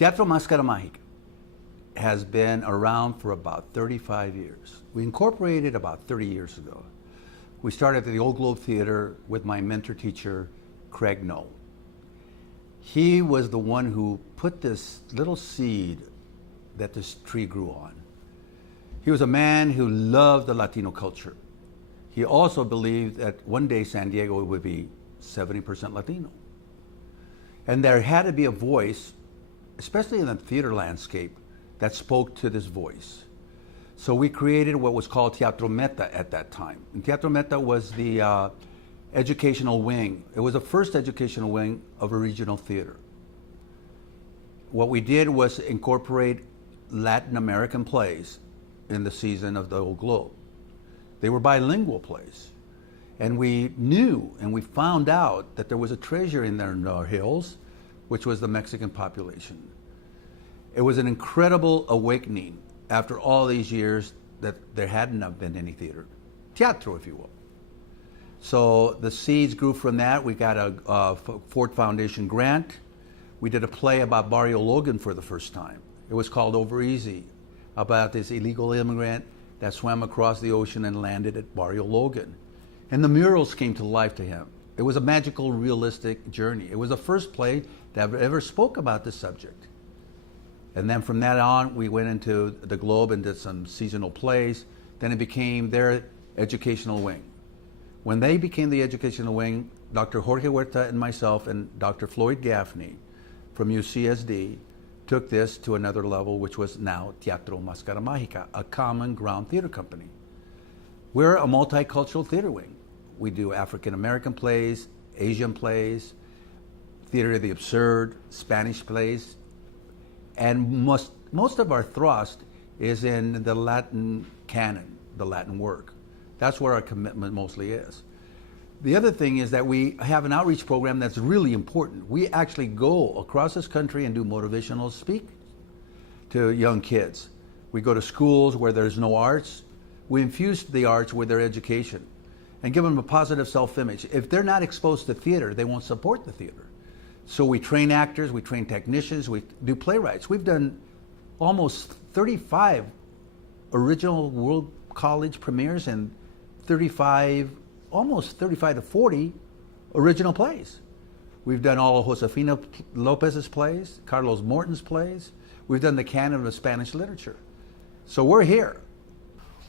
Teatro Máscara Mágica has been around for about 35 years. We incorporated about 30 years ago. We started at the Old Globe Theater with my mentor teacher, Craig Noll. He was the one who put this little seed that this tree grew on. He was a man who loved the Latino culture. He also believed that one day San Diego would be 70% Latino. And there had to be a voice, especially in the theater landscape, that spoke to this voice. So we created what was called Teatro Meta at that time. And Teatro Meta was the educational wing. It was the first educational wing of a regional theater. What we did was incorporate Latin American plays in the season of the Old Globe. They were bilingual plays. And we knew and we found out that there was a treasure in there in our hills, which was the Mexican population. It was an incredible awakening after all these years that there hadn't been any theater. Teatro, if you will. So the seeds grew from that. We got a Ford Foundation grant. We did a play about Barrio Logan for the first time. It was called Over Easy, about this illegal immigrant that swam across the ocean and landed at Barrio Logan. And the murals came to life to him. It was a magical, realistic journey. It was the first play that ever spoke about this subject. And then from that on, we went into the Globe and did some seasonal plays. Then it became their educational wing. When they became the educational wing, Dr. Jorge Huerta and myself and Dr. Floyd Gaffney from UCSD took this to another level, which was now Teatro Máscara Mágica, a common ground theater company. We're a multicultural theater wing. We do African American plays, Asian plays, theater of the absurd, Spanish plays, and most of our thrust is in the Latin canon, the Latin work. That's where our commitment mostly is. The other thing is that we have an outreach program that's really important. We actually go across this country and do motivational speak to young kids. We go to schools where there's no arts. We infuse the arts with their education and give them a positive self-image. If they're not exposed to theater, they won't support the theater. So we train actors, we train technicians, we do playwrights. We've done almost 35 original World College premieres and almost 35 to 40 original plays. We've done all of Josefina Lopez's plays, Carlos Morton's plays. We've done the canon of Spanish literature. So we're here.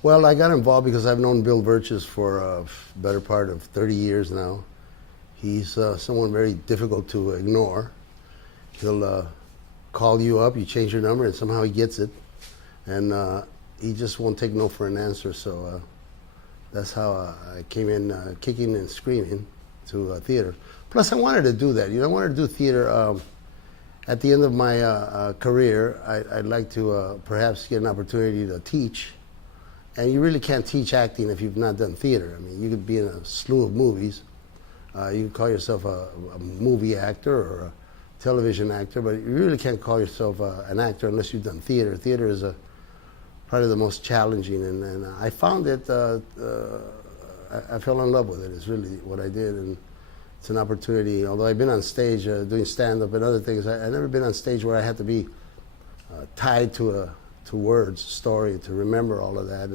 Well, I got involved because I've known Bill Virchis for a better part of 30 years now. He's someone very difficult to ignore. He'll call you up, you change your number, and somehow he gets it. And he just won't take no for an answer. So that's how I came in kicking and screaming to theater. Plus, I wanted to do that. You know, I wanted to do theater. At the end of my career, I'd like to perhaps get an opportunity to teach. And you really can't teach acting if you've not done theater. I mean, you could be in a slew of movies. You can call yourself a movie actor or a television actor, but you really can't call yourself an actor unless you've done theater. Theater is probably the most challenging, and I found it, I fell in love with it. It's really what I did, and it's an opportunity. Although I've been on stage doing stand-up and other things, I've never been on stage where I had to be tied to words, story, to remember all of that,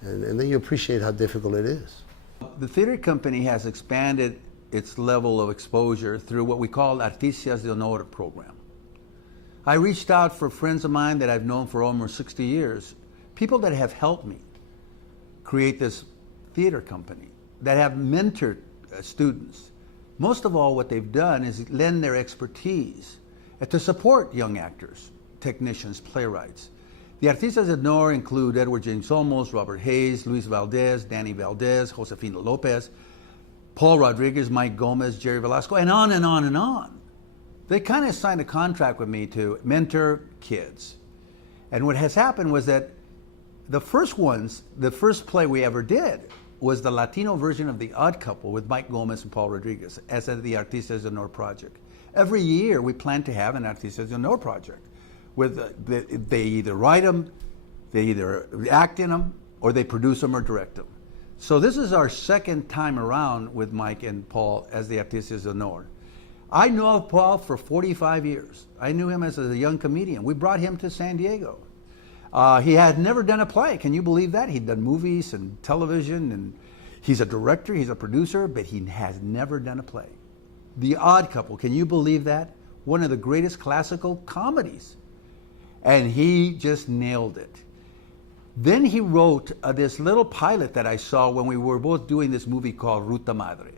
and then you appreciate how difficult it is. The theater company has expanded its level of exposure through what we call Artistas de Honor program. I reached out for friends of mine that I've known for almost 60 years, people that have helped me create this theater company, that have mentored students. Most of all, what they've done is lend their expertise to support young actors, technicians, playwrights. The Artistas de Honor include Edward James Olmos, Robert Hayes, Luis Valdez, Danny Valdez, Josefina Lopez, Paul Rodriguez, Mike Gomez, Jerry Velasco, and on and on and on. They kind of signed a contract with me to mentor kids. And what has happened was that the first play we ever did was the Latino version of The Odd Couple with Mike Gomez and Paul Rodriguez as the Artistas de Honor project. Every year we plan to have an Artistas de Honor project. They either write them, they either act in them, or they produce them or direct them. So this is our second time around with Mike and Paul as the Artistas de Honor. I know of Paul for 45 years. I knew him as a young comedian. We brought him to San Diego. He had never done a play. Can you believe that? He'd done movies and television, and he's a director, he's a producer, but he has never done a play. The Odd Couple, can you believe that? One of the greatest classical comedies. And he just nailed it. Then he wrote this little pilot that I saw when we were both doing this movie called Ruta Madre.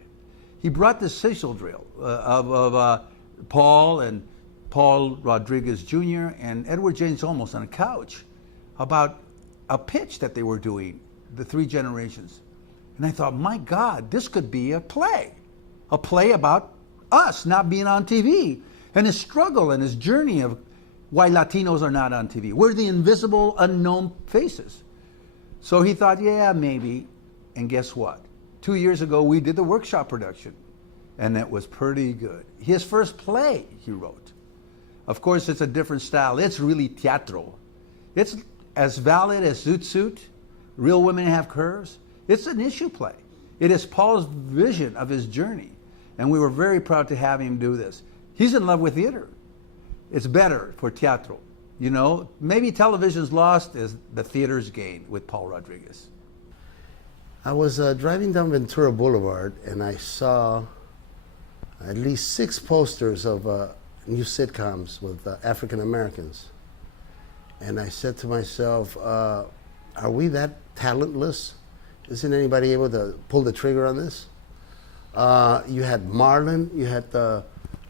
He brought the sizzle drill of Paul and Paul Rodriguez Jr. and Edward James Olmos on a couch about a pitch that they were doing, the Three Generations. And I thought, my God, this could be a play about us not being on TV and his struggle and his journey of why Latinos are not on TV. We're the invisible, unknown faces. So he thought, yeah, maybe. And guess what? 2 years ago, we did the workshop production, and it was pretty good. His first play he wrote. Of course, it's a different style. It's really teatro. It's as valid as Zoot Suit, Real Women Have Curves. It's an issue play. It is Paul's vision of his journey, and we were very proud to have him do this. He's in love with theater. It's better for teatro. You know, maybe television's lost as the theater's gained with Paul Rodriguez. I was driving down Ventura Boulevard, and I saw at least 6 posters of new sitcoms with African Americans. And I said to myself, are we that talentless? Isn't anybody able to pull the trigger on this? You had Marlon, you had the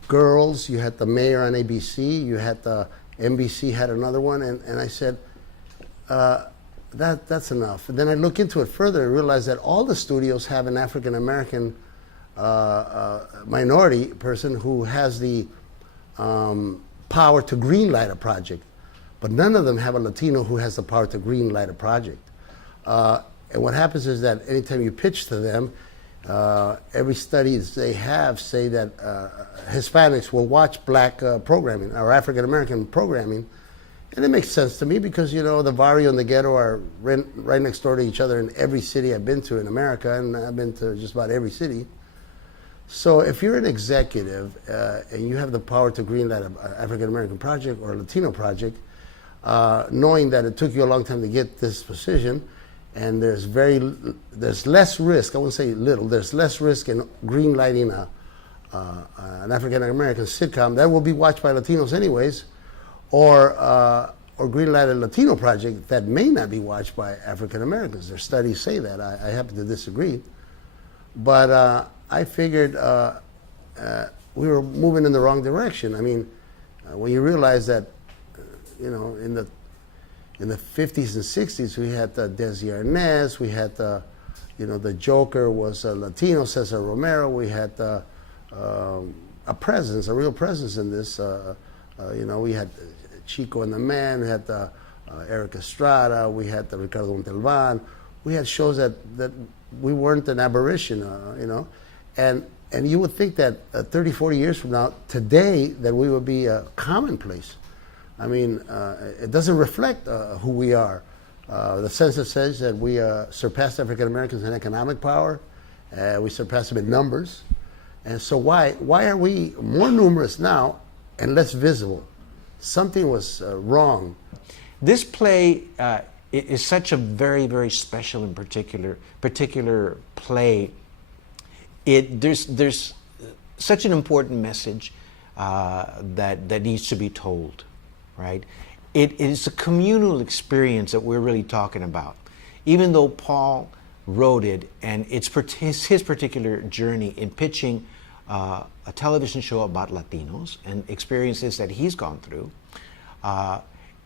Girls, you had the Mayor on ABC, you had the NBC had another one, and I said, that's enough. And then I look into it further and realize that all the studios have an African American minority person who has the power to greenlight a project, but none of them have a Latino who has the power to greenlight a project. And what happens is that anytime you pitch to them, every study they have say that Hispanics will watch black programming or African American programming, and it makes sense to me because, you know, the barrio and the ghetto are right next door to each other in every city I've been to in America, and I've been to just about every city. So if you're an executive and you have the power to greenlight an African American project or a Latino project, knowing that it took you a long time to get this position, and there's less risk, I wouldn't say little, there's less risk in greenlighting an African American sitcom that will be watched by Latinos anyways, or greenlight a Latino project that may not be watched by African Americans. Their studies say that. I happen to disagree. But I figured we were moving in the wrong direction. I mean, when you realize that, you know, in the 50s and 60s, we had Desi Arnaz, we had the Joker was a Latino, Cesar Romero. We had a presence, a real presence in this. We had Chico and the Man, we had Eric Estrada, we had Ricardo Montalban. We had shows that we weren't an aberration, and you would think that 30, 40 years from now, today, that we would be commonplace. I mean, it doesn't reflect who we are. The census says that we surpassed African Americans in economic power. We surpassed them in numbers. And so why are we more numerous now and less visible? Something was wrong. This play is such a very, very special and particular play. There's such an important message that needs to be told, right? It is a communal experience that we're really talking about. Even though Paul wrote it, and it's his particular journey in pitching a television show about Latinos and experiences that he's gone through,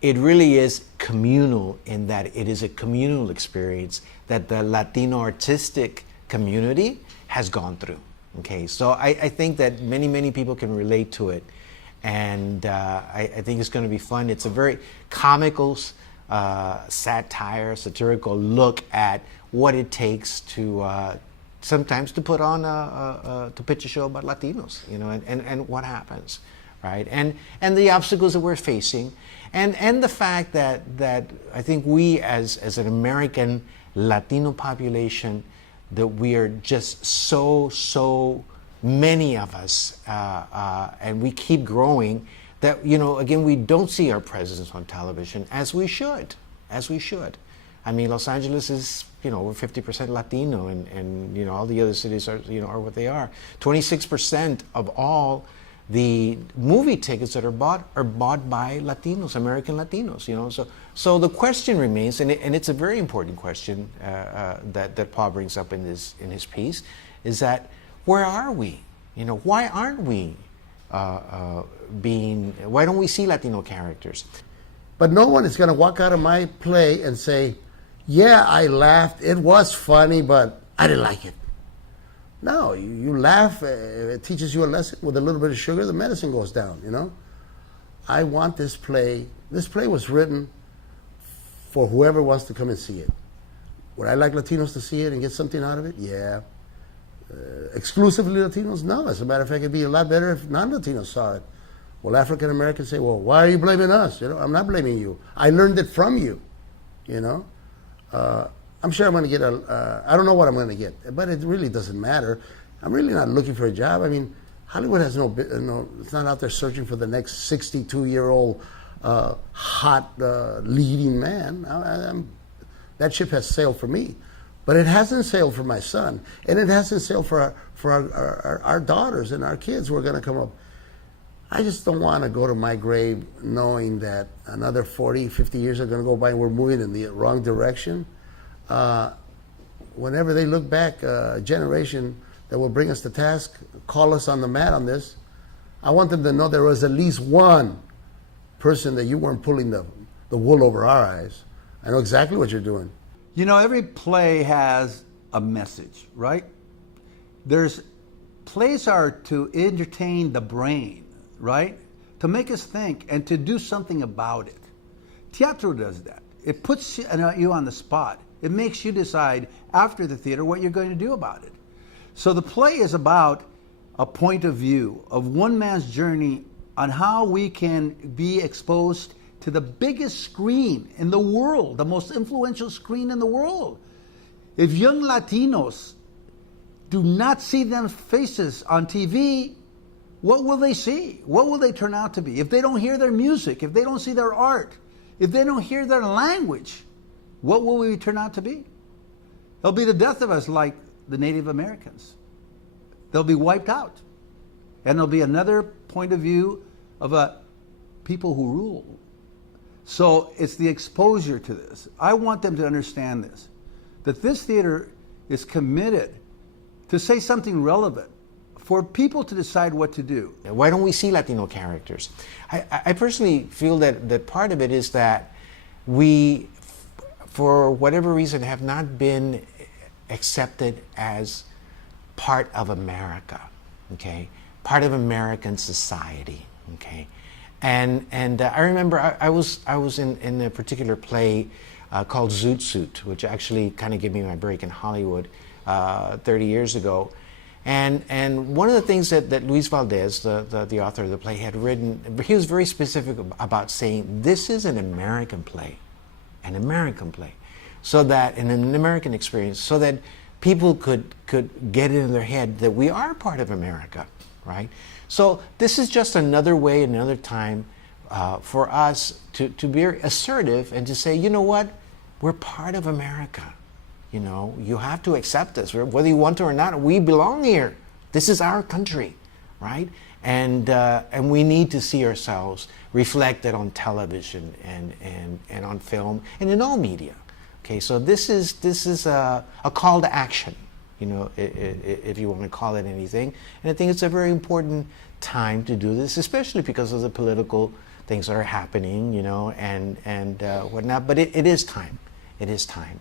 it really is communal in that it is a communal experience that the Latino artistic community has gone through. Okay, so I think that many people can relate to it, and I think it's going to be fun. It's a very comical, satirical look at what it takes to sometimes to put on to pitch a show about Latinos, and what happens, right? And the obstacles that we're facing, and the fact that I think we as an American Latino population, that we are just so many of us, and we keep growing, that, again, we don't see our presence on television as we should, I mean, Los Angeles is, we're 50% Latino, and all the other cities are what they are. 26% of all the movie tickets that are bought by Latinos, American Latinos, so the question remains, and it's a very important question that Paul brings up in his piece, is that where are we? Why aren't we why don't we see Latino characters? But no one is going to walk out of my play and say, yeah, I laughed, it was funny, but I didn't like it. No, you laugh, it teaches you a lesson. With a little bit of sugar, the medicine goes down, I want this play was written for whoever wants to come and see it. Would I like Latinos to see it and get something out of it? Yeah. Exclusively Latinos? No. As a matter of fact, it'd be a lot better if non-Latinos saw it. Well, African Americans say, well, why are you blaming us? I'm not blaming you. I learned it from you, I'm sure I'm going to get I don't know what I'm going to get, but it really doesn't matter. I'm really not looking for a job. I mean, Hollywood has it's not out there searching for the next 62-year-old hot leading man. That ship has sailed for me. But it hasn't sailed for my son, and it hasn't sailed for our daughters and our kids who are going to come up. I just don't want to go to my grave knowing that another 40, 50 years are going to go by and we're moving in the wrong direction. Whenever they look back, a generation that will bring us to task, call us on the mat on this, I want them to know there was at least one person that you weren't pulling the wool over our eyes. I know exactly what you're doing. Every play has a message, right? Plays are to entertain the brain, right? To make us think and to do something about it. Teatro does that. It puts you on the spot. It makes you decide after the theater what you're going to do about it. So the play is about a point of view of one man's journey on how we can be exposed to the biggest screen in the world, the most influential screen in the world. If young Latinos do not see them faces on TV, what will they see? What will they turn out to be? If they don't hear their music, if they don't see their art, if they don't hear their language, what will we turn out to be? It'll be the death of us like the Native Americans. They'll be wiped out. And there'll be another point of view of a people who rule. So it's the exposure to this. I want them to understand this, that this theater is committed to say something relevant for people to decide what to do. Why don't we see Latino characters? I personally feel that part of it is that we, for whatever reason, have not been accepted as part of America, okay? Part of American society, okay? And I remember I was in a particular play called Zoot Suit, which actually kind of gave me my break in Hollywood 30 years ago. And one of the things that Luis Valdez, the author of the play, had written, he was very specific about saying, this is an American play, so that, in an American experience, so that people could get it in their head that we are part of America, right? So this is just another way, another time for us to be very assertive and to say, you know what, we're part of America. You have to accept this, whether you want to or not. We belong here. This is our country, right? And we need to see ourselves reflected on television and on film and in all media. Okay, so this is a call to action, if you want to call it anything. And I think it's a very important time to do this, especially because of the political things that are happening, and whatnot. But it is time. It is time.